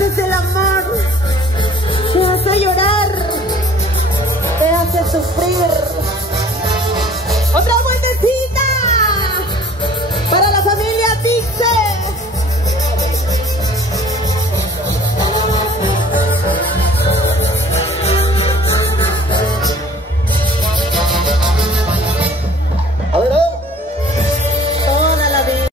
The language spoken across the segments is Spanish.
Este es el amor. Te hace llorar, te hace sufrir. Otra vueltecita para la familia Dice. A ver, Toda la vida.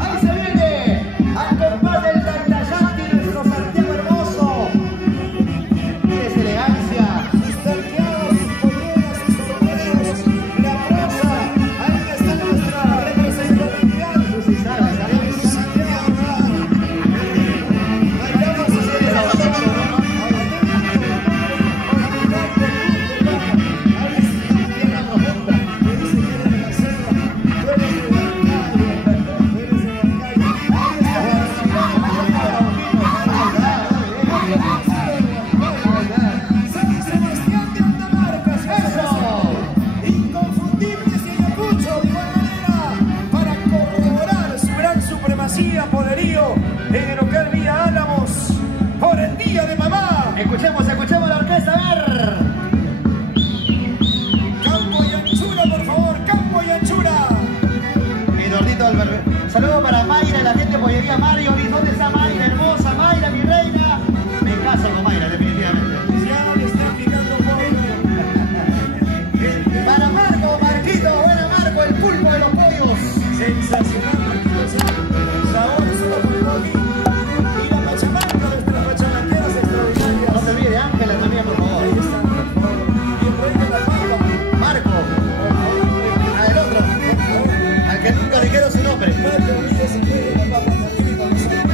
ahí se viene al compás del Tantayanti, nuestro Santiago hermoso. Mire esa elegancia, sus tanqueados, sus polleras, sus sombreros, la prosa. Ahí está nuestra representación. Sus izaras, ahí está Santiago. Bailamos y se desarrolla. Poderío en el local Villa Álamos por el Día de Mamá. Escuchemos la orquesta, a ver. Campo y anchura, por favor, campo y anchura. Eduardito Álvarez. Saludos para Mayra, la gente de Pollería Mario. ¿Dónde está Mayra, hermosa? Mayra, mi reina. Me caso con Mayra, definitivamente. Ya le está picando pollo. Para Marco, Marquito, buena Marco, el pulpo de los pollos. Sensacional, Marquito. Sabor solo por el aquí. Y la pachamanca, nuestras pachamanqueras extraordinarias. No se olvide, Ángela también, por favor. Ahí está, por favor. Y el rey de la papa, Marco. El otro. Al que nunca le quiero su nombre. No te olvides el rey de la papa, tranquilito.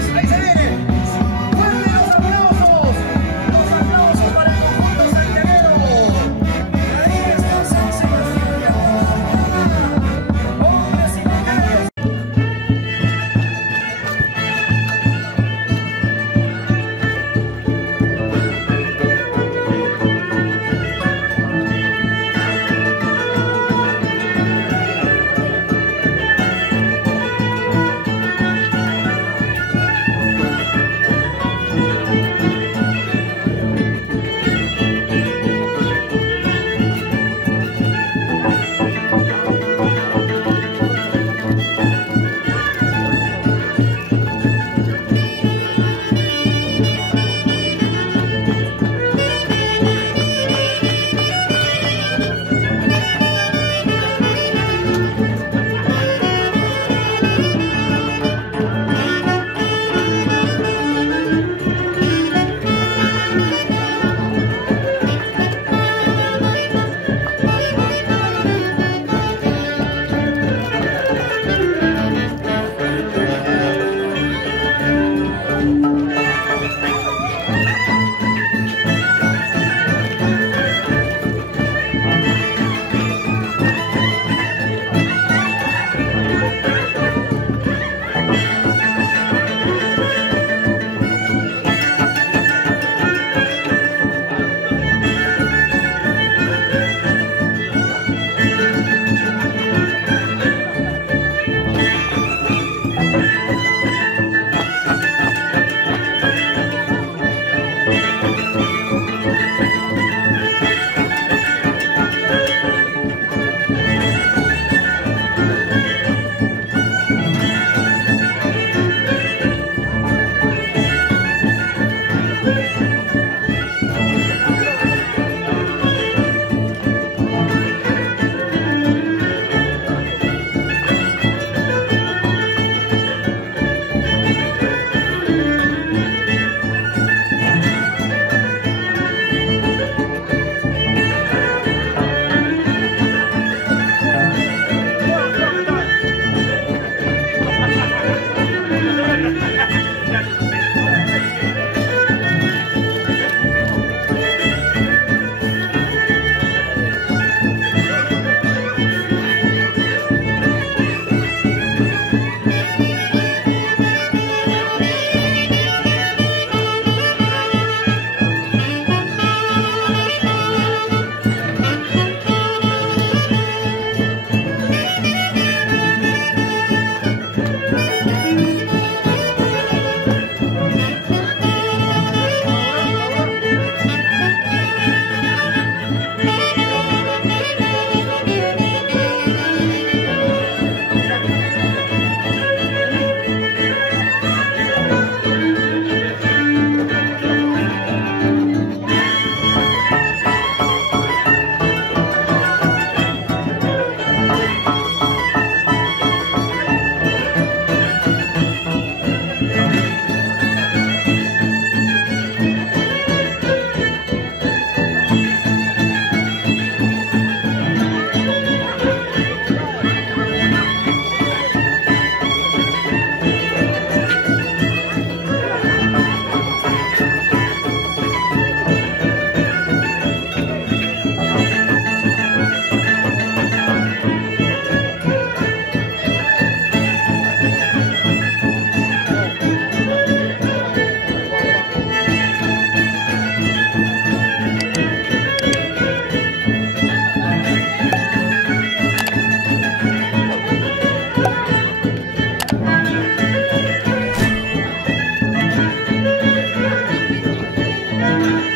Thank you.